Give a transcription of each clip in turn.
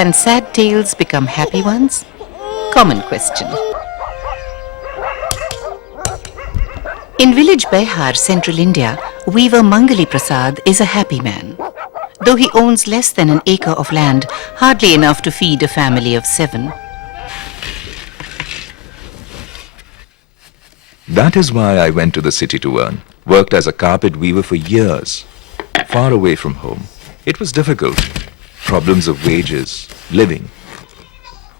can sad tales become happy ones? Common question. In village Behar, central India, weaver Mangali Prasad is a happy man. Though he owns less than an acre of land, hardly enough to feed a family of 7. That is why I went to the city to earn. Worked as a carpet weaver for years, far away from home. It was difficult. Problems of wages, living.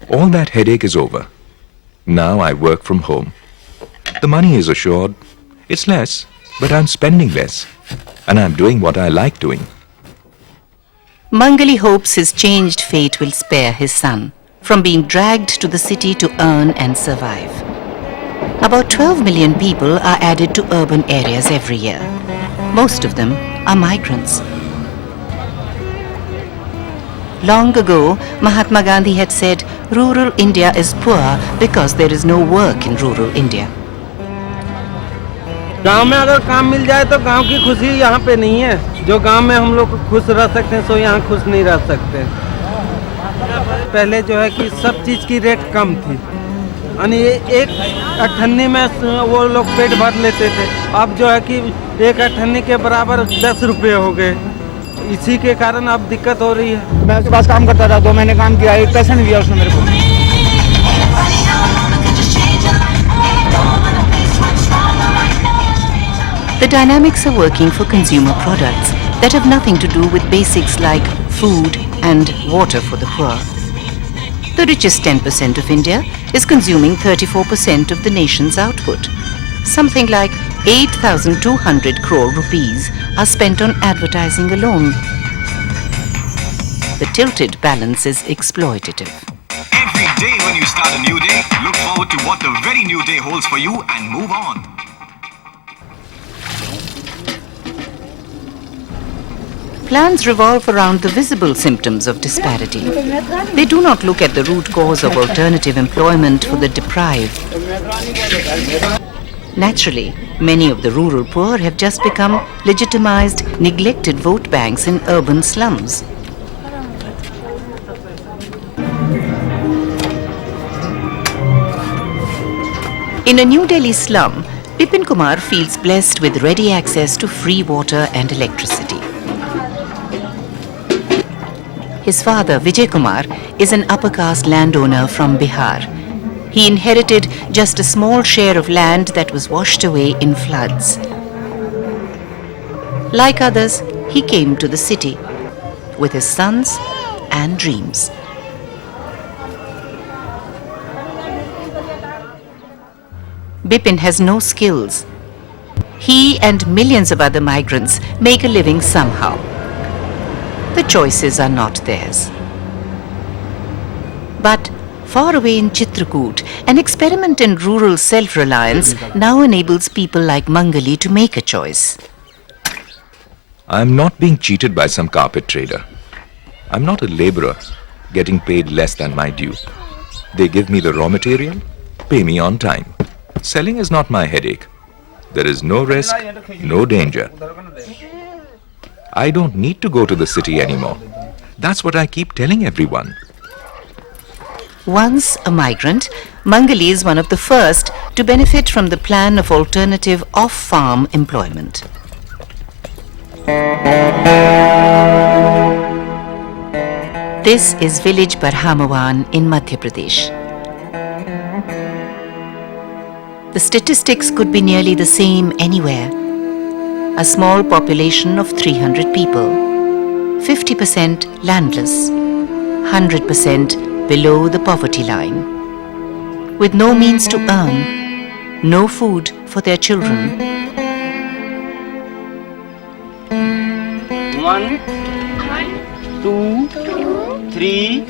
All that headache is over. Now I work from home. The money is assured. It's less, but I'm spending less. And I'm doing what I like doing. Mangali hopes his changed fate will spare his son from being dragged to the city to earn and survive. About 12 million people are added to urban areas every year. Most of them are migrants. Long ago, Mahatma Gandhi had said, rural India is poor because there is no work in rural India. गांव में अगर काम मिल जाए तो गांव की खुशी यहाँ पे नहीं है। जो गांव में हम लोग खुश रह सकते हैं सो यहाँ खुश नहीं रह सकते। पहले जो है कि सब चीज़ की रेट कम थी, यानी एक अठन्नी में वो लोग पेट भर लेते थे। अब जो है कि एक अठन्नी के बराबर 10 रुपये हो गए। इसी के कारण अब दिक्कत हो रही है। मैं उसके पास काम करता था, 2 महीने काम किया, 1 पैसा नहीं दिया उसने मेरे को। The dynamics are working for consumer products that have nothing to do with basics like food and water for the poor. The richest 10% of India is consuming 34% of the nation's output. Something like 8,200 crore rupees are spent on advertising alone. The tilted balance is exploitative. Every day when you start a new day, look forward to what the very new day holds for you and move on. Plans revolve around the visible symptoms of disparity. They do not look at the root cause of alternative employment for the deprived. Naturally, many of the rural poor have just become legitimized, neglected vote banks in urban slums. In a New Delhi slum, Bipin Kumar feels blessed with ready access to free water and electricity. His father, Vijay Kumar, is an upper caste landowner from Bihar. He inherited just a small share of land that was washed away in floods. Like others, he came to the city with his sons and dreams. Bipin has no skills. He and millions of other migrants make a living somehow. The choices are not theirs. But far away in Chitrakoot, an experiment in rural self-reliance now enables people like Mangali to make a choice. I'm not being cheated by some carpet trader. I'm not a laborer getting paid less than my due. They give me the raw material, pay me on time. Selling is not my headache. There is no risk, no danger. I don't need to go to the city anymore. That's what I keep telling everyone. Once a migrant, Mangali is one of the first to benefit from the plan of alternative off-farm employment. This is village Barhamawan in Madhya Pradesh. The statistics could be nearly the same anywhere. A small population of 300 people, 50% landless, 100% below the poverty line, with no means to earn, no food for their children. 1, 2, 3,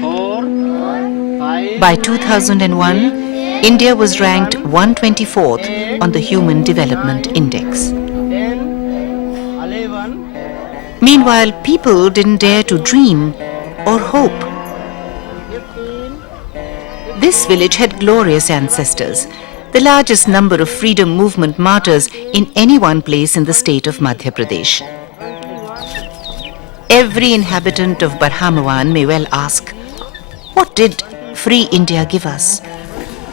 4, 5. By 2001, India was ranked 124th on the Human Development Index. 10, 11. Meanwhile, people didn't dare to dream or hope. This village had glorious ancestors, the largest number of freedom movement martyrs in any one place in the state of Madhya Pradesh. Every inhabitant of Barhamawan may well ask, what did free India give us?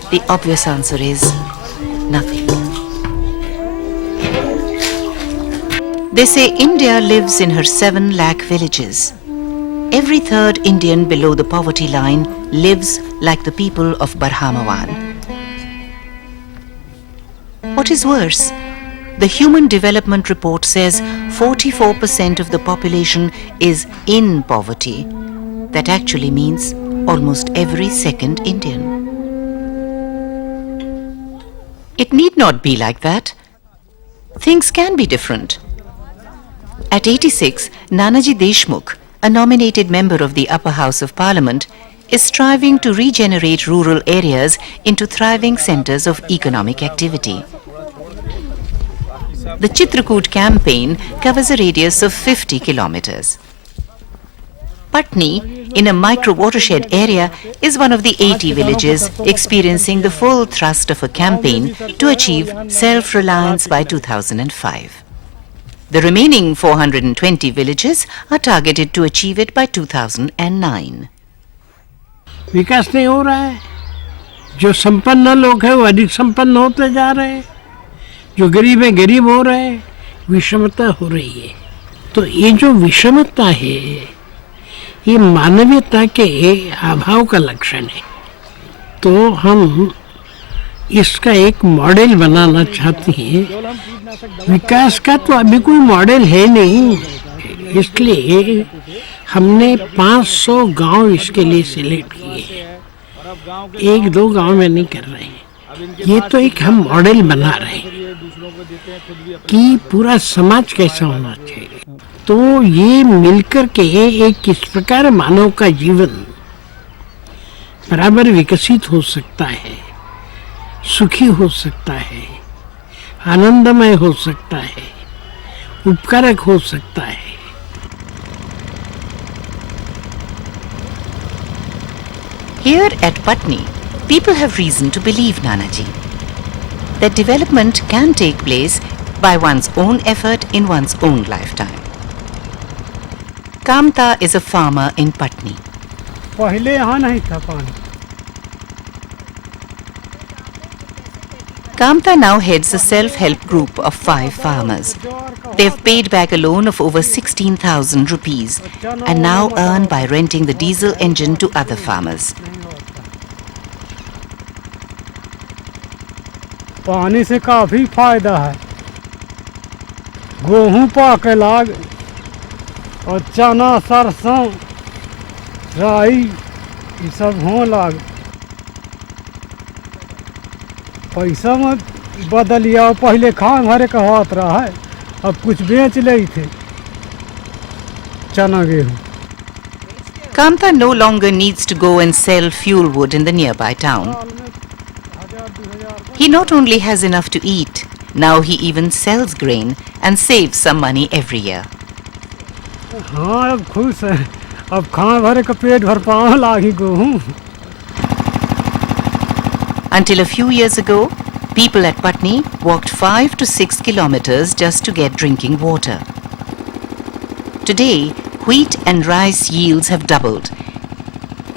The obvious answer is nothing. They say India lives in her 7 lakh villages. Every third Indian below the poverty line lives like the people of Barhamawan. What is worse, the Human Development Report says 44% of the population is in poverty. That actually means almost every second Indian. It need not be like that. Things can be different. At 86, Nanaji Deshmukh, a nominated member of the Upper House of Parliament, is striving to regenerate rural areas into thriving centres of economic activity. The Chitrakoot campaign covers a radius of 50 kilometers. Patni, in a micro-watershed area, is one of the 80 villages experiencing the full thrust of a campaign to achieve self-reliance by 2005. The remaining 420 villages are targeted to achieve it by 2009. विकास नहीं हो रहा है। जो संपन्न लोग हैं वो अधिक संपन्न होते जा रहे हैं, जो गरीब है गरीब हो रहे हैं, विषमता हो रही है। तो ये जो विषमता है ये मानवीयता के अभाव का लक्षण है। तो हम इसका एक मॉडल बनाना चाहते हैं। विकास का तो अभी कोई मॉडल है नहीं, इसलिए हमने 500 गांव इसके लिए सिलेक्ट किए। 1-2 गांव में नहीं कर रहे हैं, ये तो एक हम मॉडल बना रहे हैं कि पूरा समाज कैसा होना चाहिए। तो ये मिलकर के एक किस प्रकार मानव का जीवन बराबर विकसित हो सकता है, सुखी हो सकता है, आनंदमय हो सकता है, उपकारक हो सकता है। Here at Patni, people have reason to believe Nanaji, that development can take place by one's own effort in one's own lifetime. Kamta is a farmer in Patni. पहले यहाँ नहीं था पानी। Kamta now heads a self-help group of 5 farmers. They have paid back a loan of over 16,000 rupees and now earn by renting the diesel engine to other farmers. पानी से काफी फायदा है। गेहूं पाके लाग और चना सरसों राई ये सब हो लाग। पैसा में बदलिया, पहले खान भरे का हाथ रहा है, अब कुछ बेच ले थे चना गेहूं। Kamta no longer needs to go and sell fuel wood in the nearby town. He not only has enough to eat, now he even sells grain and saves some money every year. हाँ अब खुश है, अब खान भरे का पेट भर पाँव लागी गेहूं। Until a few years ago, people at Patni walked 5 to 6 kilometers just to get drinking water. Today, wheat and rice yields have doubled,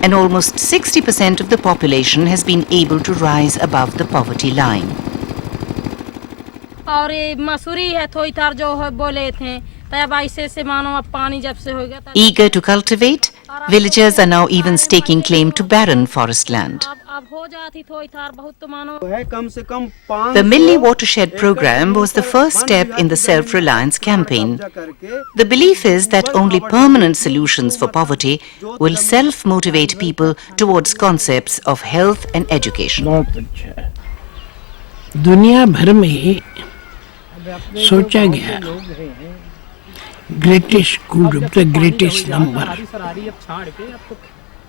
and almost 60% of the population has been able to rise above the poverty line. और ये मसूरी है थोड़ी तार जो है बोले थे तब ऐसे से मानो अब पानी जब से हो गया। Eager to cultivate, villagers are now even staking claim to barren forest land. अब हो जाती थोड़ी तार बहुत तो मानो। कम से कम 500 The Milli Watershed program was the first step in the self-reliance campaign. The belief is that only permanent solutions for poverty will self-motivate people towards concepts of health and education. बहुत अच्छा है। दुनिया भर में सोचा गया greatest good of the greatest number,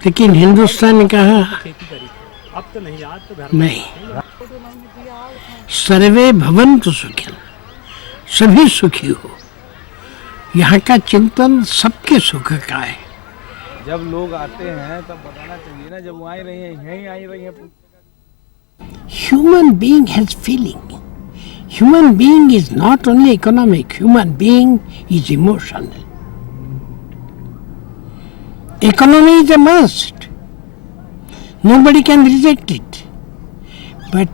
लेकिन हिंदुस्तान ने कहा नहीं, सर्वे भवन्तु सुखिन, सभी सुखी हो। यहाँ का चिंतन सबके सुख का है। जब लोग आते हैं तब बताना चाहिए ना, जब वो आ रही हैं यहीं आ रही हैं। Human being has feeling. Human being is not only economic, human being is emotional. Economy is a must. Nobody can reject it. But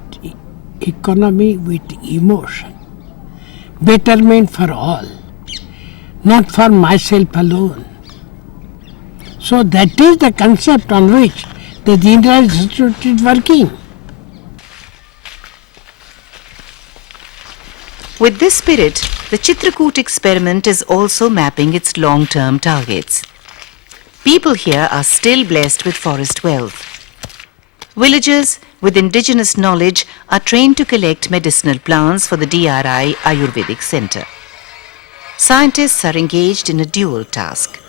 economy with emotion. Betterment for all. Not for myself alone. So that is the concept on which the Deen Institute is working. With this spirit, the Chitrakoot experiment is also mapping its long-term targets. People here are still blessed with forest wealth. Villagers with indigenous knowledge are trained to collect medicinal plants for the DRI Ayurvedic Center. Scientists are engaged in a dual task.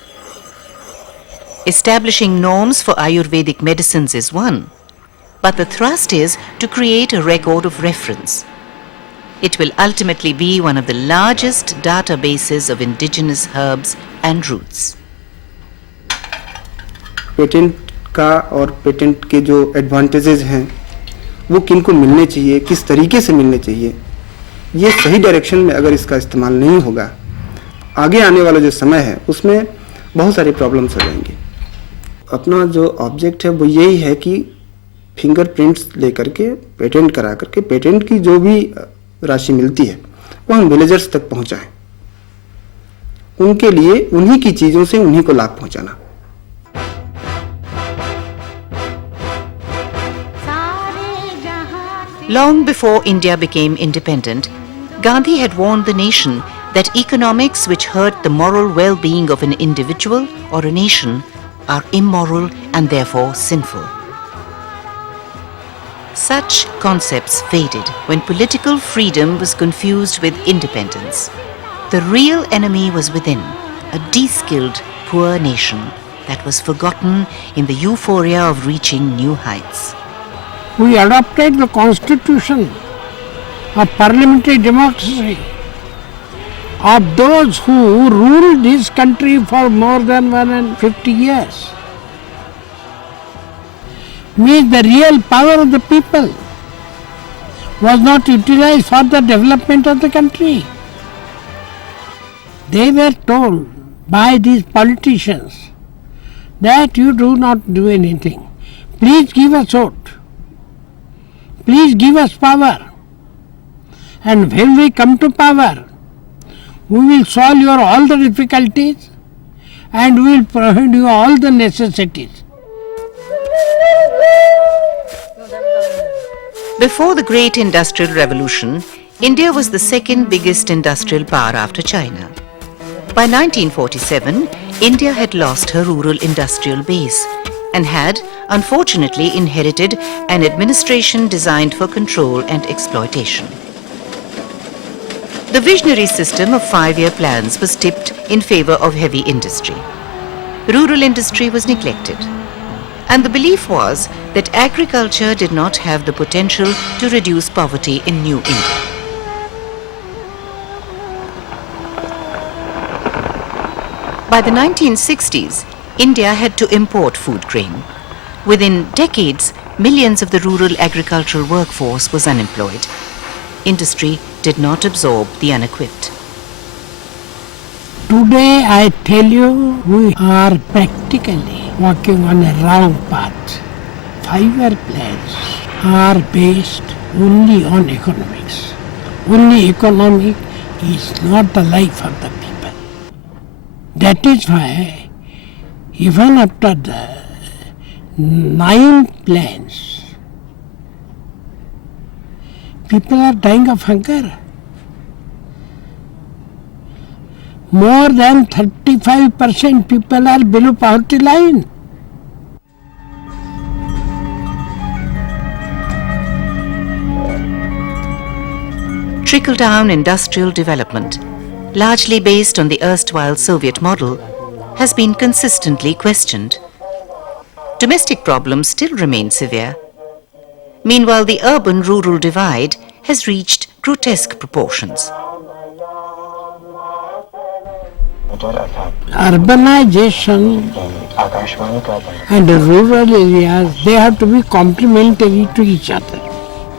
Establishing norms for Ayurvedic medicines is one, but the thrust is to create a record of reference. It will ultimately be one of the largest databases of indigenous herbs and roots. Patent का और patent के जो advantages हैं वो किनको मिलने चाहिए, किस तरीके से मिलने चाहिए, ये सही डायरेक्शन में अगर इसका इस्तेमाल नहीं होगा, आगे आने वाला जो समय है उसमें बहुत सारी प्रॉब्लम्स हो जाएंगी। अपना जो ऑब्जेक्ट है वो यही है कि फिंगरप्रिंट्स लेकर के पेटेंट करा करके पेटेंट की जो भी राशि मिलती है वो हम विलेजर्स तक पहुंचाएं, उनके लिए उन्हीं की चीज़ों से उन्हीं को लाभ पहुंचाना। Long before India became independent, Gandhi had warned the nation that economics which hurt the moral well-being of an individual or a nation are immoral and therefore sinful. Such concepts faded when political freedom was confused with independence. The real enemy was within, a de-skilled, poor nation that was forgotten in the euphoria of reaching new heights. We adopted the constitution of parliamentary democracy of those who ruled this country for more than 150 years. Means the real power of the people was not utilized for the development of the country. They were told by these politicians that you do not do anything. Please give us vote. Please give us power. And when we come to power, we will solve your all the difficulties and we will provide you all the necessities. Before the Great Industrial Revolution, India was the second biggest industrial power after China. By 1947, India had lost her rural industrial base and had, unfortunately, inherited an administration designed for control and exploitation. The visionary system of 5-year plans was tipped in favor of heavy industry. Rural industry was neglected. And the belief was that agriculture did not have the potential to reduce poverty in New India. By the 1960s, India had to import food grain. Within decades, millions of the rural agricultural workforce was unemployed. Industry did not absorb the unequipped. Today I tell you, we are practically walking on a wrong path. 5-year plans are based only on economics. Only economic is not the life of the people. That is why even after the 9 plans, people are dying of hunger. More than 35% people are below poverty line. Trickle-down industrial development, largely based on the erstwhile Soviet model, has been consistently questioned. Domestic problems still remain severe. Meanwhile, the urban-rural divide has reached grotesque proportions. Urbanization and rural areas, they have to be complementary to each other.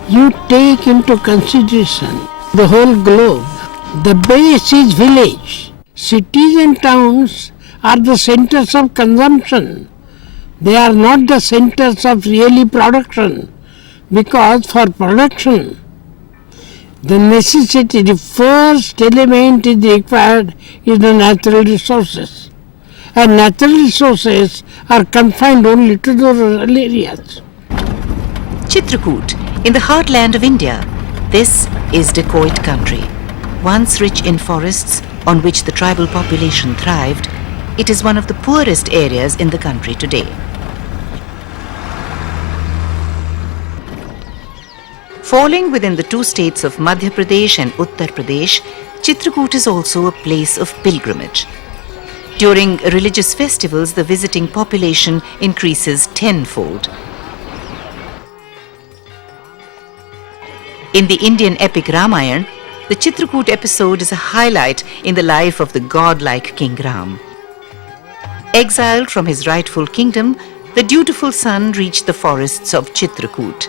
You take into consideration the whole globe. The base is village. Cities and towns are the centers of consumption. They are not the centers of really production, because for production, the necessity, the first element is required is the natural resources. And natural resources are confined only to the rural areas. Chitrakoot, in the heartland of India. This is dacoit country. Once rich in forests on which the tribal population thrived, it is one of the poorest areas in the country today. Falling within the two states of Madhya Pradesh and Uttar Pradesh, Chitrakoot is also a place of pilgrimage. During religious festivals, the visiting population increases tenfold. In the Indian epic Ramayana, the Chitrakoot episode is a highlight in the life of the godlike King Ram. Exiled from his rightful kingdom, the dutiful son reached the forests of Chitrakoot.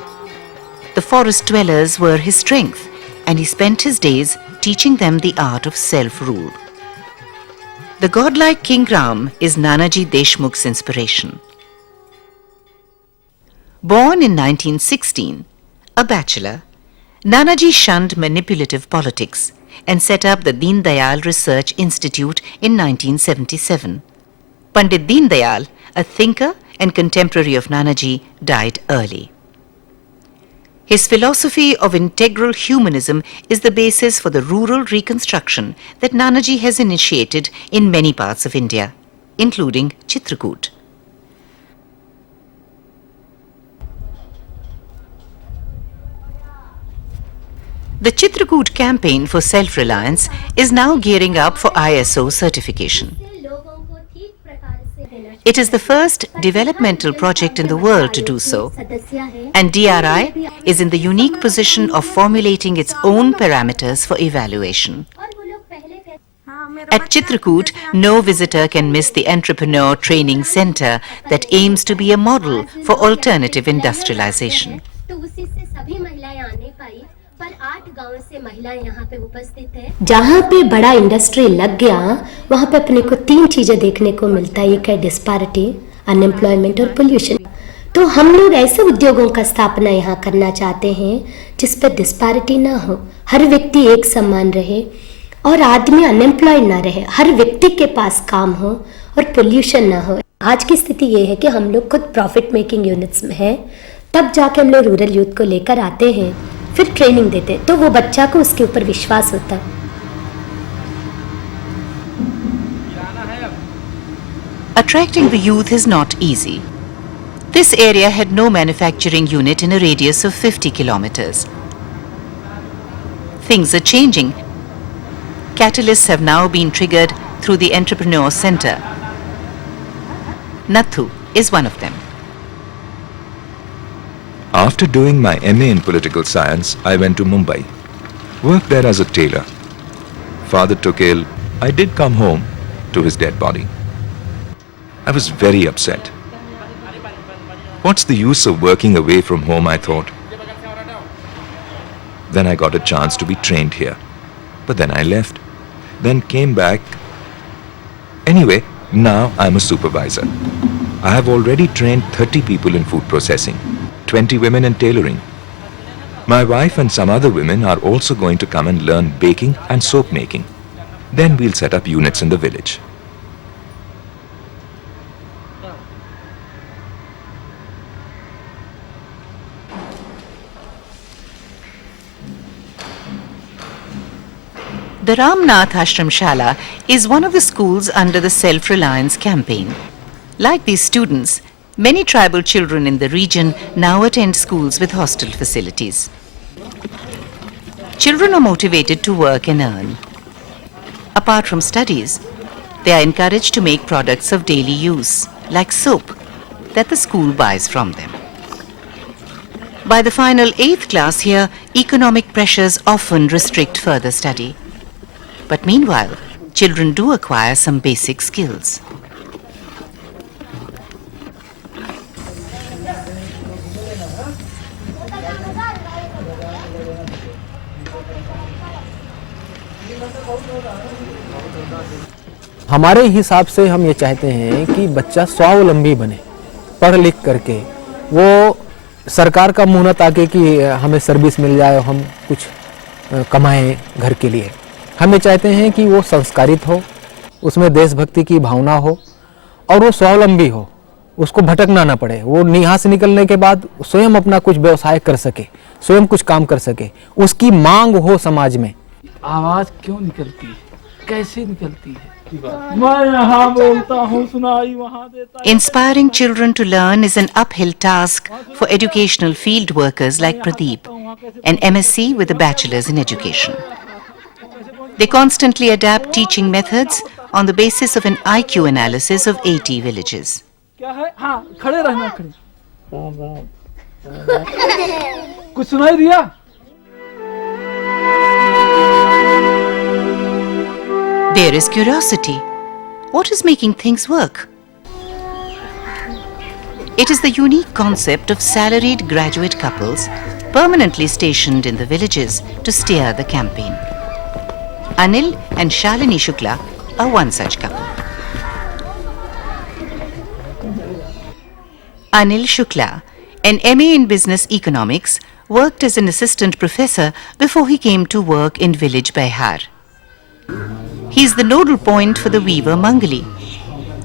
The forest dwellers were his strength, and he spent his days teaching them the art of self-rule. The godlike King Ram is Nanaji Deshmukh's inspiration. Born in 1916, a bachelor, Nanaji shunned manipulative politics and set up the Deen Dayal Research Institute in 1977. Pandit Deen Dayal, a thinker and contemporary of Nanaji, died early. His philosophy of integral humanism is the basis for the rural reconstruction that Nanaji has initiated in many parts of India, including Chitrakoot. The Chitrakoot campaign for self-reliance is now gearing up for ISO certification. It is the first developmental project in the world to do so, and DRI is in the unique position of formulating its own parameters for evaluation. At Chitrakoot, no visitor can miss the Entrepreneur Training Center that aims to be a model for alternative industrialization. जहाँ पे बड़ा industry लग गया वहाँ पे अपने को तीन चीज़ें देखने को मिलता है। एक है डिस्पैरिटी, अनएम्प्लॉयमेंट और पोल्यूशन। तो हम लोग ऐसे उद्योगों का स्थापना यहाँ करना चाहते हैं जिस पर डिस्पैरिटी ना हो, हर व्यक्ति एक समान रहे और आदमी अनएम्प्लॉयड ना रहे, हर व्यक्ति के पास काम हो और पोल्यूशन ना हो। आज की स्थिति ये है कि हम लोग खुद प्रॉफिट मेकिंग यूनिट्स में हैं, तब जाके हम लोग रूरल यूथ को लेकर आते हैं, फिर ट्रेनिंग देते, तो वो बच्चा को उसके ऊपर विश्वास होता। Attracting the youth is not easy. This area had no manufacturing unit in a radius of 50 kilometers. Things are changing. Catalysts have now been triggered through the Entrepreneur Center. Nathu is one of them. After doing my MA in political science, I went to Mumbai. Worked there as a tailor. Father took ill. I did come home to his dead body. I was very upset. What's the use of working away from home, I thought. Then I got a chance to be trained here. But then I left. Then came back. Anyway, now I'm a supervisor. I have already trained 30 people in food processing, 20 women in tailoring. My wife and some other women are also going to come and learn baking and soap making. Then we'll set up units in the village. The Ramnath Ashram Shala is one of the schools under the Self-Reliance campaign. Like these students, many tribal children in the region now attend schools with hostel facilities. Children are motivated to work and earn. Apart from studies, they are encouraged to make products of daily use, like soap, that the school buys from them. By the final 8th class here, economic pressures often restrict further study. But meanwhile, children do acquire some basic skills. हमारे हिसाब से हम ये चाहते हैं कि बच्चा स्वावलंबी बने, पढ़ लिख करके वो सरकार का मुँह न ताके कि हमें सर्विस मिल जाए, हम कुछ कमाएं घर के लिए। हम ये चाहते हैं कि वो संस्कारित हो, उसमें देशभक्ति की भावना हो और वो स्वावलंबी हो, उसको भटकना ना पड़े। वो यहाँ से निकलने के बाद स्वयं अपना कुछ व्यवसाय कर सके, स्वयं कुछ काम कर सके, उसकी मांग हो समाज में। आवाज क्यों निकलती है, कैसे निकलती है, मैं यहाँ बोलता हूँ सुनाई वहाँ देता है। Inspiring children to learn is an uphill task for educational field workers like Pradeep, an MSc with a bachelor's in education. They constantly adapt teaching methods on the basis of an IQ analysis of 80 villages. क्या है? हाँ, खड़े रहना, खड़े। कुछ सुनाई दिया? There is curiosity. What is making things work? It is the unique concept of salaried graduate couples permanently stationed in the villages to steer the campaign. Anil and Shalini Shukla are one such couple. Anil Shukla, an MA in Business Economics, worked as an assistant professor before he came to work in village Bihar. He is the nodal point for the weaver Mangali,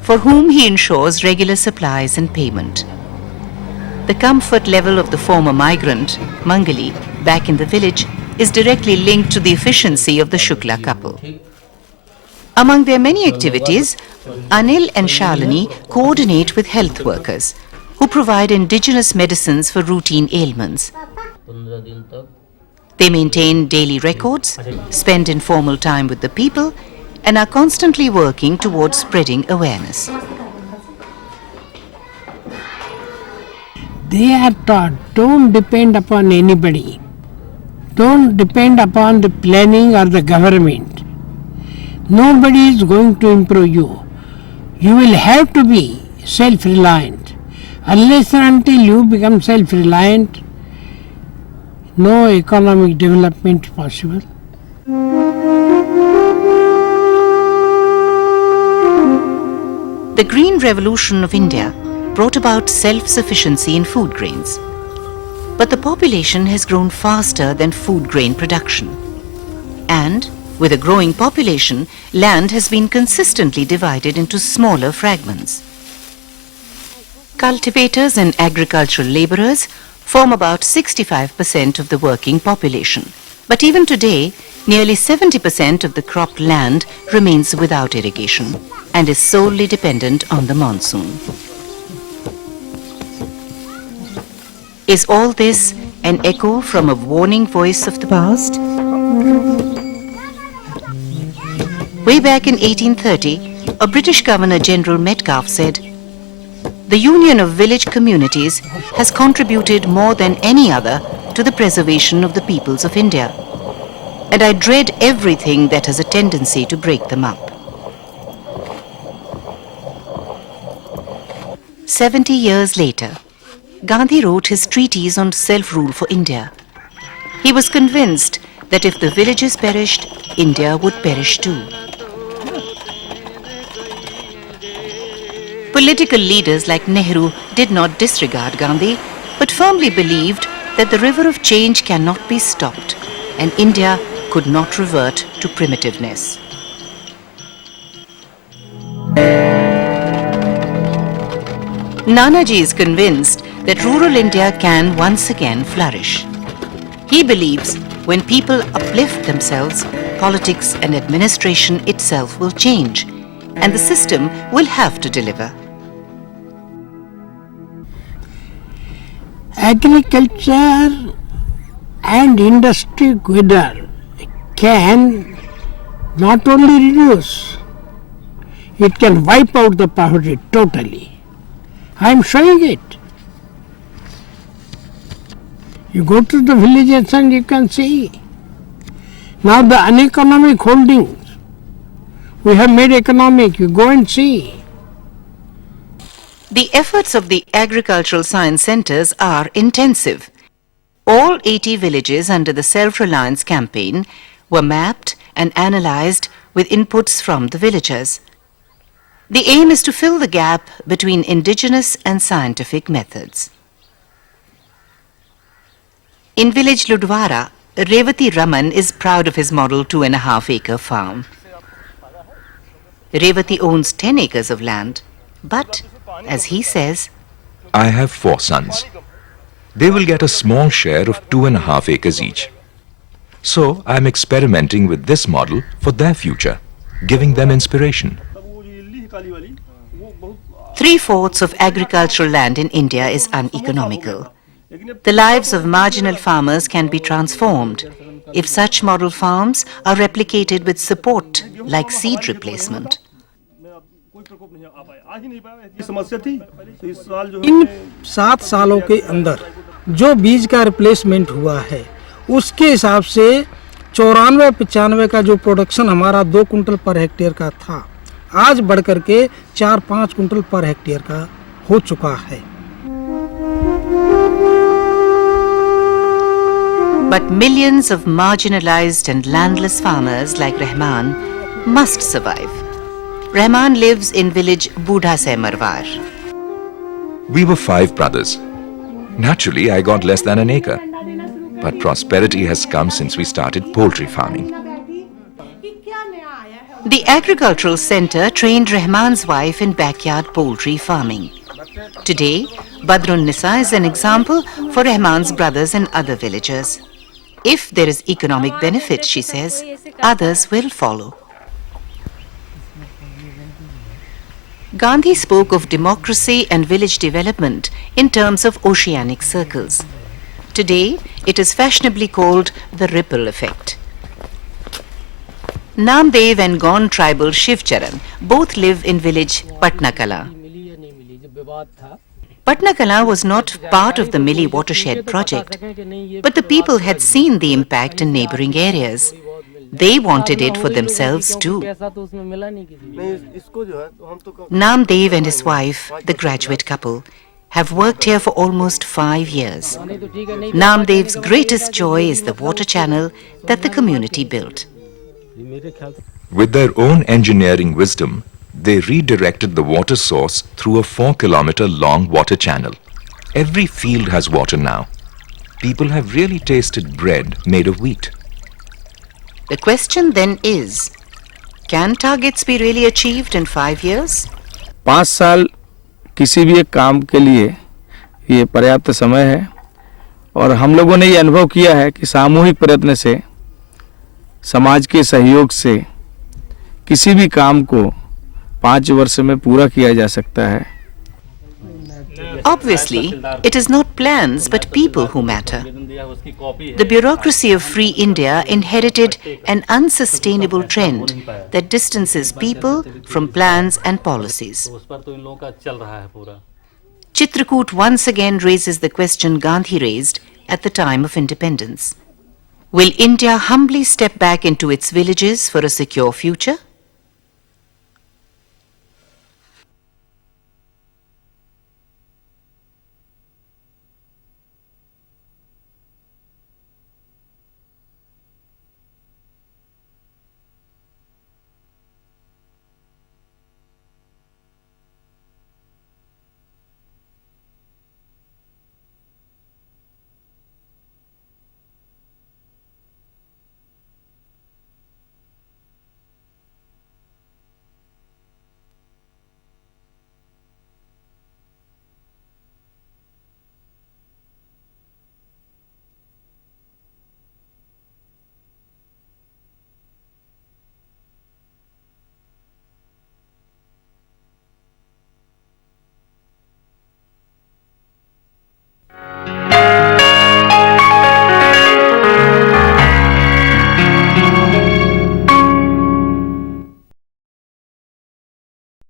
for whom he ensures regular supplies and payment. The comfort level of the former migrant, Mangali, back in the village, is directly linked to the efficiency of the Shukla couple. Among their many activities, Anil and Shalini coordinate with health workers who provide indigenous medicines for routine ailments. They maintain daily records, spend informal time with the people, and are constantly working towards spreading awareness. They are taught, don't depend upon anybody. Don't depend upon the planning or the government. Nobody is going to improve you. You will have to be self-reliant. Unless and until you become self-reliant, no economic development possible. The Green Revolution of India brought about self-sufficiency in food grains. But the population has grown faster than food grain production. And with a growing population, land has been consistently divided into smaller fragments. Cultivators and agricultural laborers form about 65% of the working population. But even today, nearly 70% of the cropped land remains without irrigation and is solely dependent on the monsoon. Is all this an echo from a warning voice of the past? Way back in 1830, a British Governor General Metcalfe said, "The union of village communities has contributed more than any other to the preservation of the peoples of India, and I dread everything that has a tendency to break them up." 70 years later, Gandhi wrote his treatise on self-rule for India. He was convinced that if the villages perished, India would perish too. Political leaders like Nehru did not disregard Gandhi, but firmly believed that the river of change cannot be stopped, and India could not revert to primitiveness. Nanaji is convinced that rural India can once again flourish. He believes when people uplift themselves, politics and administration itself will change, and the system will have to deliver. Agriculture and industry together can not only reduce, it can wipe out the poverty totally. I am showing it. You go to the villages and you can see. Now the uneconomic holdings, we have made economic, you go and see. The efforts of the agricultural science centers are intensive. All 80 villages under the Self-Reliance campaign were mapped and analyzed with inputs from the villagers. The aim is to fill the gap between indigenous and scientific methods. In village Ludwara, Revati Raman is proud of his model 2.5-acre farm. Revati owns 10 acres of land, but, as he says, I have 4 sons. They will get a small share of 2.5 acres each. So I'm experimenting with this model for their future, giving them inspiration. 3/4 of agricultural land in India is uneconomical. The lives of marginal farmers can be transformed if such model farms are replicated with support like seed replacement. इन 7 सालों के अंदर जो बीज का replacement हुआ है उसके हिसाब से 94-95 का जो प्रोडक्शन हमारा 2 कुंटल पर हेक्टेयर का था आज बढ़कर के 4-5 कुंटल पर हेक्टेयर का हो चुका है. But millions of marginalized and landless farmers like Rahman must survive. Rahman lives in village Budha Se Marwar. We were 5 brothers. Naturally, I got less than an acre. But prosperity has come since we started poultry farming. The agricultural center trained Rahman's wife in backyard poultry farming. Today, Badrun Nisa is an example for Rahman's brothers and other villagers. If there is economic benefit, she says, others will follow. Gandhi spoke of democracy and village development in terms of oceanic circles. Today, it is fashionably called the ripple effect. Namdev and Gond tribal Shiv Charan both live in village Patna Kala. Patna Kala was not part of the Mili watershed project, but the people had seen the impact in neighboring areas. They wanted it for themselves too. Namdev and his wife, the graduate couple, have worked here for almost 5 years. Namdev's greatest joy is the water channel that the community built. With their own engineering wisdom, they redirected the water source through a 4-kilometer long water channel. Every field has water now. People have really tasted bread made of wheat. The question then is, can targets be really achieved in 5 years? 5 साल किसी भी एक काम के लिए ये पर्याप्त समय है और हम लोगों ने ये अनुभव किया है कि सामूहिक प्रयत्न से समाज के सहयोग से किसी भी काम को 5 वर्ष में पूरा किया जा सकता है. Obviously, it is not plans but people who matter. The bureaucracy of Free India inherited an unsustainable trend that distances people from plans and policies. Chitrakoot once again raises the question Gandhi raised at the time of independence. Will India humbly step back into its villages for a secure future?